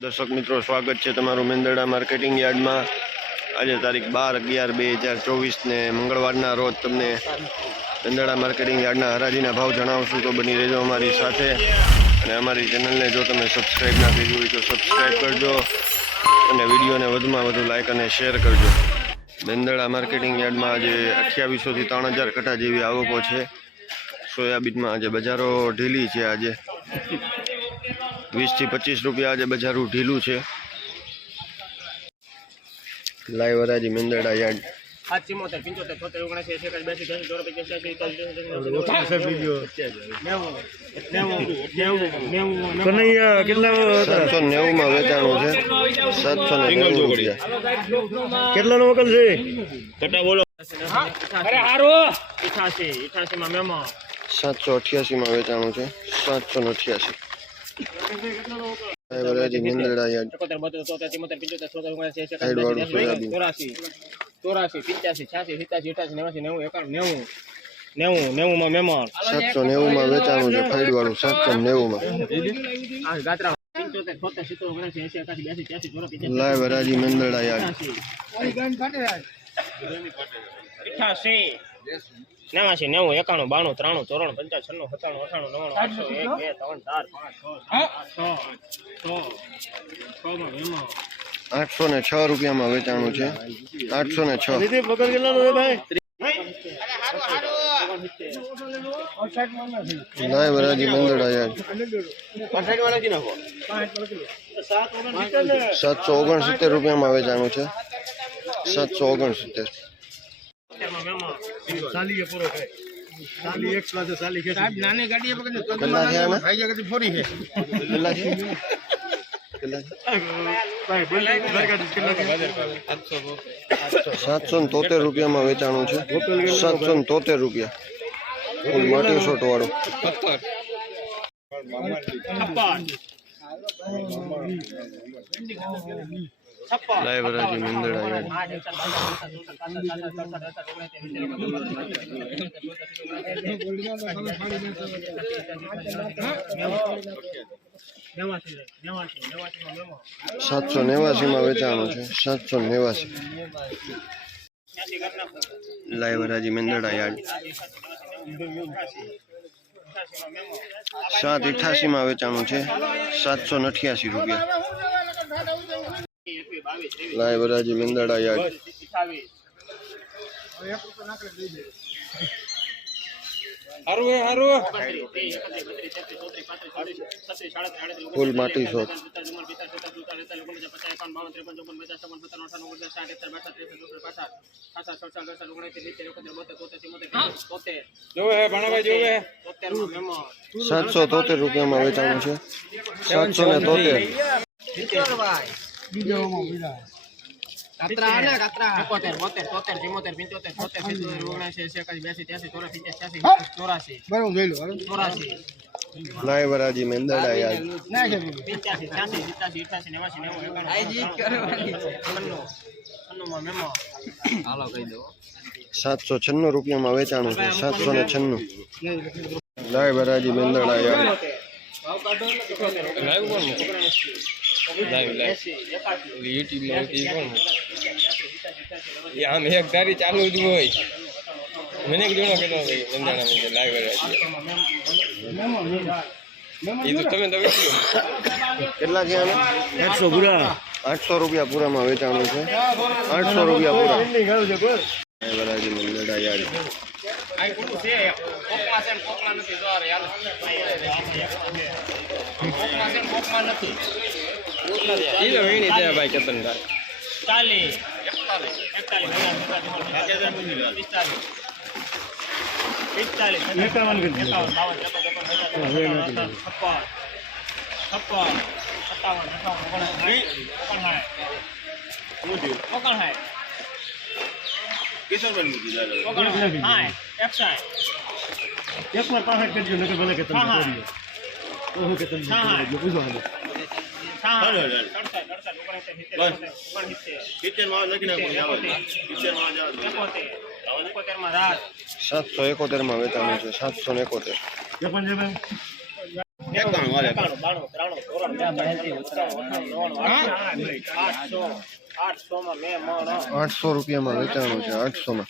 દર્શક મિત્રો, સ્વાગત છે તમારું મેંદરડા માર્કેટિંગ યાર્ડમાં. આજે તારીખ બાર અગિયાર બે હજાર ચોવીસને મંગળવારના રોજ તમને મેંદરડા માર્કેટિંગ યાર્ડના હરાજીના ભાવ જણાવશું. તો બની રહેજો અમારી સાથે. અને અમારી ચેનલને જો તમે સબસ્ક્રાઈબ ના કરી હોય તો સબસ્ક્રાઈબ કરજો. અને વિડીયોને વધુમાં વધુ લાઇક અને શેર કરજો. મેંદરડા માર્કેટિંગ યાર્ડમાં આજે અઠ્યાવીસોથી ત્રણ હજાર કટા જેવી આવકો છે. સોયાબીનમાં આજે બજારો ઢીલી છે આજે. વીસથી પચીસ રૂપિયા આજે બજારું ઢીલું છે. લાઈવ હરાજી મેંદરડા યાર્ડ. નેવું સાતસો વેચાણું છે સાતસો ને નેવું રૂપિયા કેટલાનો વકલ છે અરે હારું ઇઠાસી ઇઠાસી માં સાતસો અઠ્યાસીમાં વેચાણું છે. સાતસો ને અઠ્યાસી. ચોરાસી પિત્યાસી છ્યાસી સિત્યાસી અઠાસી નેવાસી નેવું એકાણું નેવું નેવું નેવું માં મેમણ સાતસો નેવુંમાં વેચાણું છે ફાઈડવાળું સાતસો નેવુંમાં આ ગાત્રા લાઈવ હરાજી મેંદરડા યાર નેવાસી નેવું એકાણું બાણું ત્રાણું ચોરાણું પંચાસ છન્નું સત્તાણું અઠાણું નવાણું આઠસો એક બે ત્રણ ચાર પાંચ છ સાત, છ છ છ માં મેમો આઠસો ને છ રૂપિયામાં વેચાણું છે. આઠસો ને છ. લાઈવ હરાજી મેંદરડા યાર્ડ સાતસો ઓગણસિત્તેર રૂપિયામાં વેચાણું છે. સાતસો ઓગણસિત્તેર. સાલી પૂરો થાય સાલી એક પાસે સાલી કે નાની ગાડી થયા આના? કેટલા છે કેટલા છે? સાતસો ને તોતેર રૂપિયામાં વેચાણું છે સાતસો ને તોતેર રૂપિયા માટી શોટ વાળું લાઈવ મંદિર એકસઠ નેવાસી માં સાતસો વેચાણું છે. સાતસો નેવાસી. લાઈવ હરાજી મેંદરડા યાર્ડ સાત અઠ્યાસીમાં વેચાણું છે. સાતસો અઠ્યાસી રૂપિયા. લાઈવ હરાજી મેંદરડા યાર્ડ ફૂલ માટી શોટ સાતસો તોતેર રૂપિયામાં વેચાણું છે. સાતસો ને તોતેર. એકોતેર બોતેર તોતેર ચુમ્મોતેર પંચોતેર છોતેર સિત્તોતેર ઓગણસી એસી એકાસી બ્યાસી ત્યાસી ચોરાસી પંચ્યાસી છ્યાસી ચોરાસી ચોરાસી લાઈવ હરાજી મેંદરડા યાર્ડ પંચ્યાસી છ્યાસી સિત્યાસી અઠ્યાસી નેવાસી નેવું એકાણું છન્નું છન્નુંમાં મેમો સાતસો છન્નું રૂપિયામાં વેચાણું છે સાતસો ને છન્નું લાઈવ હરાજી મેંદરડા યાર્ડ આમ એક ધારી ચાલુ જ હોય. મને એક જણો કેટલો બંધાણા મને લાઈવ એ તો તમે તમે કેટલા છે આના એકસો પૂરા આઠસો રૂપિયા પૂરામાં વેચાણું છે. આઠસો રૂપિયા પૂરા. લાઈવ નથી. તો વીણી છે ભાઈ કેતન ભાઈ ચાલીસ એકતાલીસ એકાવન છપ્પન છપ્પન સત્તાવન અઠાવન ઓગણસાઠ ઓગણસાઠ ઓગણસાઠ ઓગણસાઠ એકસાઠ એક પાસઠ કરજો નકર ભલે કે તમે હા, હા. તો હું કે હા, ઓગણસિત્તેર એકોતેર. માં સાતસો વેચાણું છે સાતસો ને એકોતેર. એકાણું નવ્વાણું આઠસો આઠસો માં મેં મણ. આઠસો રૂપિયામાં વેચાણું છે આઠસોમાં